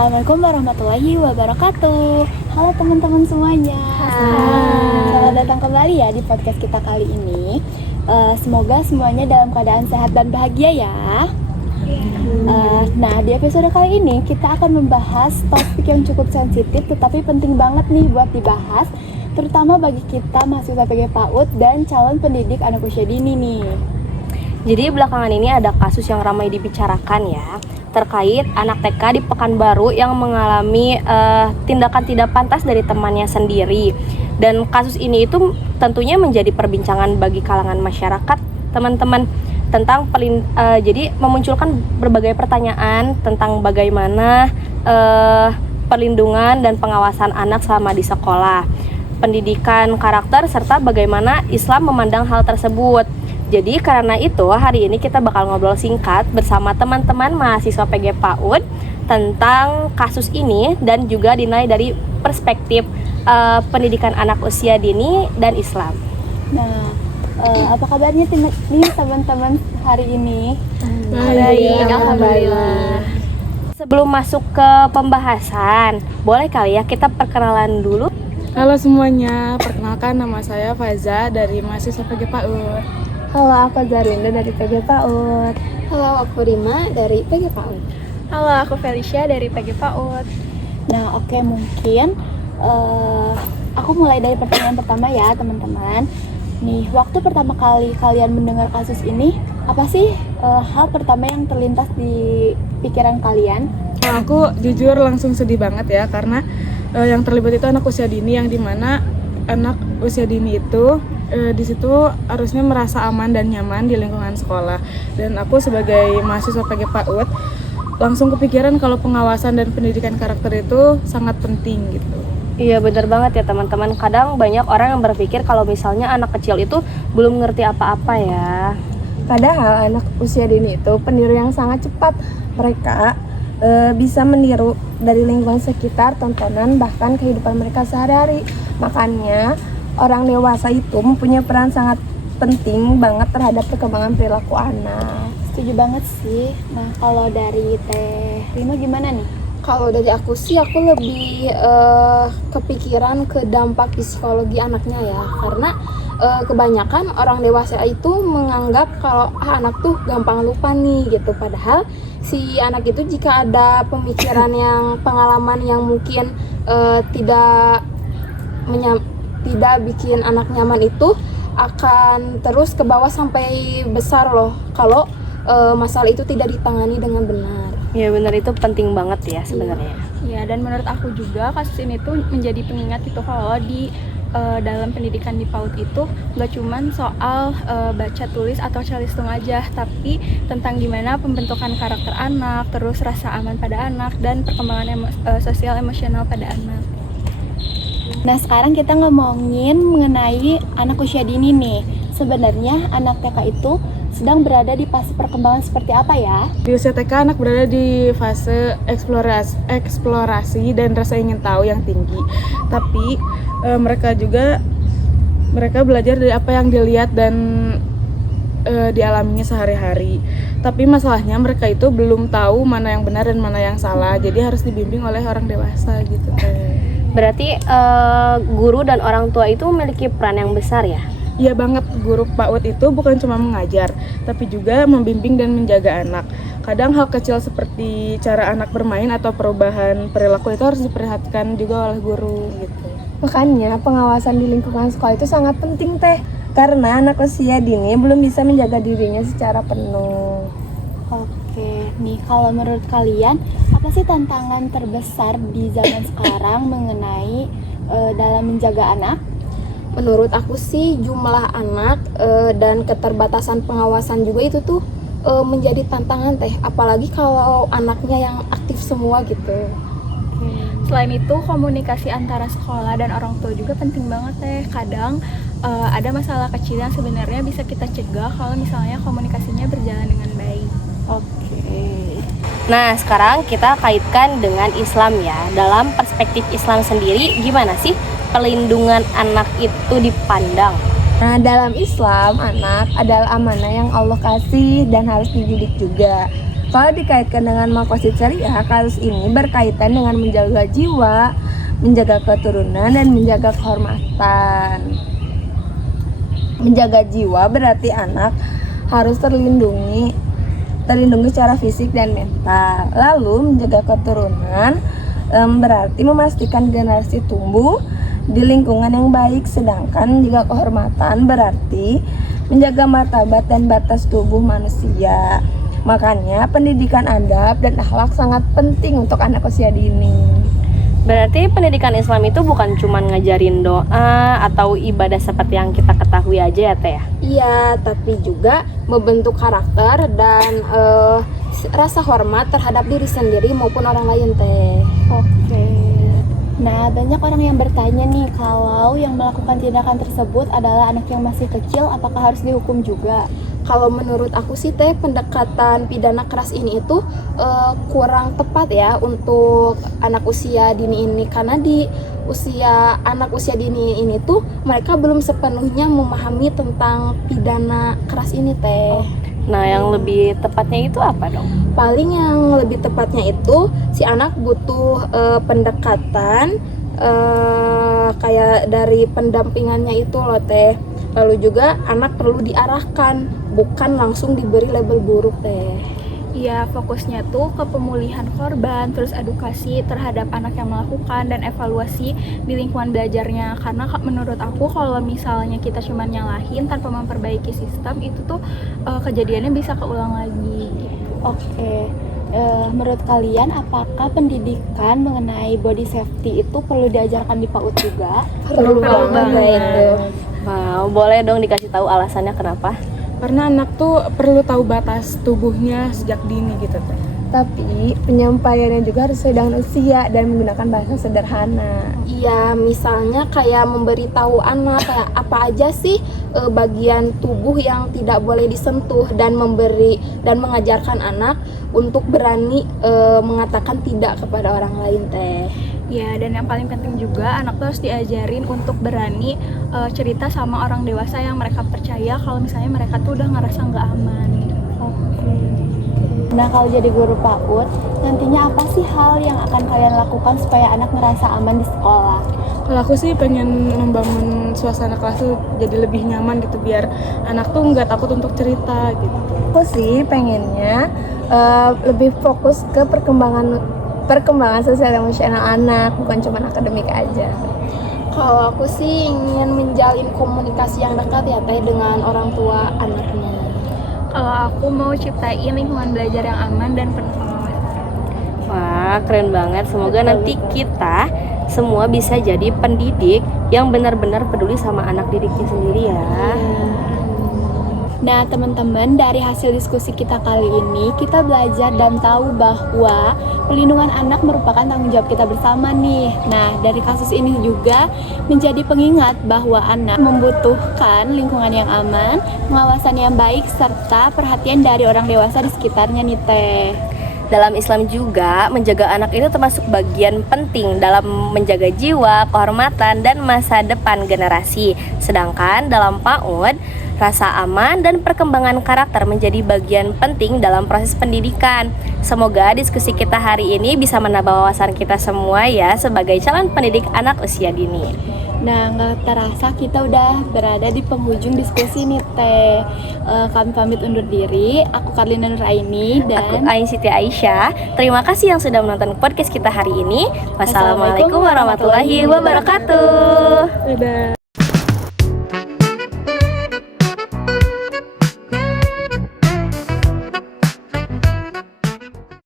Assalamualaikum warahmatullahi wabarakatuh. Halo teman-teman semuanya. Selamat datang kembali ya di podcast kita kali ini. Semoga semuanya dalam keadaan sehat dan bahagia ya. Nah, di episode kali ini kita akan membahas topik yang cukup sensitif tetapi penting banget nih buat dibahas, terutama bagi kita mahasiswa PG PAUD dan calon pendidik anak usia dini nih. Jadi belakangan ini ada kasus yang ramai dibicarakan ya, terkait anak TK di Pekanbaru yang mengalami tindakan tidak pantas dari temannya sendiri. Dan kasus ini itu tentunya menjadi perbincangan bagi kalangan masyarakat, teman-teman, tentang jadi memunculkan berbagai pertanyaan tentang bagaimana perlindungan dan pengawasan anak selama di sekolah, pendidikan karakter, serta bagaimana Islam memandang hal tersebut. Jadi karena itu hari ini kita bakal ngobrol singkat bersama teman-teman mahasiswa PG PAUD tentang kasus ini dan juga dinilai dari perspektif pendidikan anak usia dini dan Islam. Nah, apa kabarnya nih teman-teman hari ini? Baik, alhamdulillah. Sebelum masuk ke pembahasan, boleh kali ya kita perkenalan dulu. Halo semuanya, perkenalkan nama saya Faza dari mahasiswa PG PAUD. Halo, aku Zarinda dari PG PAUD. Halo, aku Rima dari PG PAUD. Halo, aku Felicia dari PG PAUD. Nah, oke, mungkin aku mulai dari pertanyaan pertama ya, teman-teman. Nih, waktu pertama kali kalian mendengar kasus ini, apa sih hal pertama yang terlintas di pikiran kalian? Nah, aku jujur langsung sedih banget ya, karena yang terlibat itu anak usia dini, yang dimana anak usia dini itu di situ harusnya merasa aman dan nyaman di lingkungan sekolah. Dan aku sebagai mahasiswa PG PAUD langsung kepikiran kalau pengawasan dan pendidikan karakter itu sangat penting gitu. Iya benar banget ya teman-teman. Kadang banyak orang yang berpikir kalau misalnya anak kecil itu belum ngerti apa-apa ya. Padahal anak usia dini itu peniru yang sangat cepat. Mereka bisa meniru dari lingkungan sekitar, tontonan, bahkan kehidupan mereka sehari-hari. Makanya orang dewasa itu mempunyai peran sangat penting banget terhadap perkembangan perilaku anak. Setuju banget sih. Nah, kalau dari Teh Rima gimana nih? Kalau dari aku sih, aku lebih kepikiran ke dampak psikologi anaknya ya. Karena kebanyakan orang dewasa itu menganggap kalau anak tuh gampang lupa nih gitu. Padahal si anak itu jika ada pemikiran yang pengalaman yang mungkin tidak bikin anak nyaman, itu akan terus ke bawah sampai besar loh kalau masalah itu tidak ditangani dengan benar. Ya benar, itu penting banget ya sebenarnya. Ya, dan menurut aku juga kasus ini tuh menjadi pengingat itu kalau di dalam pendidikan di PAUD itu nggak cuman soal baca tulis atau calistung aja, tapi tentang gimana pembentukan karakter anak, terus rasa aman pada anak, dan perkembangan sosial emosional pada anak. Nah, sekarang kita ngomongin mengenai anak usia dini nih. Sebenarnya anak TK itu sedang berada di fase perkembangan seperti apa ya? Di usia TK anak berada di fase eksplorasi dan rasa ingin tahu yang tinggi. Tapi mereka belajar dari apa yang dilihat dan dialaminya sehari-hari. Tapi masalahnya mereka itu belum tahu mana yang benar dan mana yang salah. Jadi harus dibimbing oleh orang dewasa gitu. Berarti guru dan orang tua itu memiliki peran yang besar ya? Iya banget, guru PAUD itu bukan cuma mengajar, tapi juga membimbing dan menjaga anak. Kadang hal kecil seperti cara anak bermain atau perubahan perilaku itu harus diperhatikan juga oleh guru gitu. Makanya pengawasan di lingkungan sekolah itu sangat penting Teh, karena anak usia dini belum bisa menjaga dirinya secara penuh. Oke, nih kalau menurut kalian apa sih tantangan terbesar di zaman sekarang mengenai dalam menjaga anak? Menurut aku sih jumlah anak dan keterbatasan pengawasan juga itu tuh menjadi tantangan Teh, apalagi kalau anaknya yang aktif semua gitu. Selain itu, komunikasi antara sekolah dan orang tua juga penting banget Teh. Kadang ada masalah kecil yang sebenarnya bisa kita cegah kalau misalnya komunikasinya berjalan dengan baik. Oke. Nah, sekarang kita kaitkan dengan Islam ya. Dalam perspektif Islam sendiri, gimana sih perlindungan anak itu dipandang? Nah, dalam Islam, anak adalah amanah yang Allah kasih dan harus dididik juga. Kalau dikaitkan dengan makosid syariah, kasus ini berkaitan dengan menjaga jiwa, menjaga keturunan, dan menjaga kehormatan. Menjaga jiwa berarti anak harus terlindungi secara fisik dan mental. Lalu menjaga keturunan berarti memastikan generasi tumbuh di lingkungan yang baik, sedangkan jika kehormatan berarti menjaga martabat dan batas tubuh manusia. Makanya pendidikan adab dan akhlak sangat penting untuk anak usia dini. Berarti pendidikan Islam itu bukan cuma ngajarin doa atau ibadah seperti yang kita ketahui aja ya Teh ya? Iya, tapi juga membentuk karakter dan rasa hormat terhadap diri sendiri maupun orang lain Teh. Oke. Nah, banyak orang yang bertanya nih, kalau yang melakukan tindakan tersebut adalah anak yang masih kecil, apakah harus dihukum juga? Kalau menurut aku sih Teh, pendekatan pidana keras ini itu kurang tepat ya untuk anak usia dini ini, karena di anak usia dini ini tuh mereka belum sepenuhnya memahami tentang pidana keras ini Teh. Nah, yang lebih tepatnya itu apa dong? Paling yang lebih tepatnya itu si anak butuh pendekatan kayak dari pendampingannya itu loh Teh. Lalu juga anak perlu diarahkan, bukan langsung diberi label buruk Teh. Iya, fokusnya tuh ke pemulihan korban, terus edukasi terhadap anak yang melakukan, dan evaluasi di lingkungan belajarnya. Karena menurut aku kalau misalnya kita cuma nyalahin tanpa memperbaiki sistem, itu tuh kejadiannya bisa keulang lagi gitu. Oke. Menurut kalian, apakah pendidikan mengenai body safety itu perlu diajarkan di PAUD juga? Perlu banget. Wow, boleh dong dikasih tahu alasannya kenapa? Karena anak tuh perlu tahu batas tubuhnya sejak dini gitu Teh. Tapi penyampaiannya juga harus sesuai dengan usia dan menggunakan bahasa sederhana. Iya, misalnya kayak memberitahu anak kayak apa aja sih bagian tubuh yang tidak boleh disentuh, dan mengajarkan anak untuk berani mengatakan tidak kepada orang lain Teh. Ya, dan yang paling penting juga anak tuh harus diajarin untuk berani cerita sama orang dewasa yang mereka percaya kalau misalnya mereka tuh udah ngerasa nggak aman. Oke. Nah, kalau jadi guru PAUD, nantinya apa sih hal yang akan kalian lakukan supaya anak merasa aman di sekolah? Kalau aku sih pengen membangun suasana kelas tuh jadi lebih nyaman gitu, biar anak tuh nggak takut untuk cerita gitu. Aku sih pengennya lebih fokus ke perkembangan sosial emosional anak, bukan cuma akademik aja. Kalau aku sih ingin menjalin komunikasi yang dekat ya Teh dengan orang tua anaknya. Kalau aku mau ciptain lingkungan belajar yang aman dan penuh pengawasan. Wah, keren banget. Semoga nanti kita semua bisa jadi pendidik yang benar-benar peduli sama anak didiknya sendiri ya. Nah, teman-teman, dari hasil diskusi kita kali ini, kita belajar dan tahu bahwa pelindungan anak merupakan tanggung jawab kita bersama nih. Nah, dari kasus ini juga menjadi pengingat bahwa anak membutuhkan lingkungan yang aman, pengawasan yang baik, serta perhatian dari orang dewasa di sekitarnya nih Teh. Dalam Islam juga, menjaga anak itu termasuk bagian penting dalam menjaga jiwa, kehormatan, dan masa depan generasi. Sedangkan dalam PAUD, rasa aman dan perkembangan karakter menjadi bagian penting dalam proses pendidikan. Semoga diskusi kita hari ini bisa menambah wawasan kita semua ya sebagai calon pendidik anak usia dini. Nah, nggak terasa kita udah berada di penghujung diskusi nih Teh. Kami pamit undur diri. Aku Karlina Nuraini dan Aku Ain Siti Aisyah. Terima kasih yang sudah menonton podcast kita hari ini. Wassalamualaikum warahmatullahi wabarakatuh. Dadah.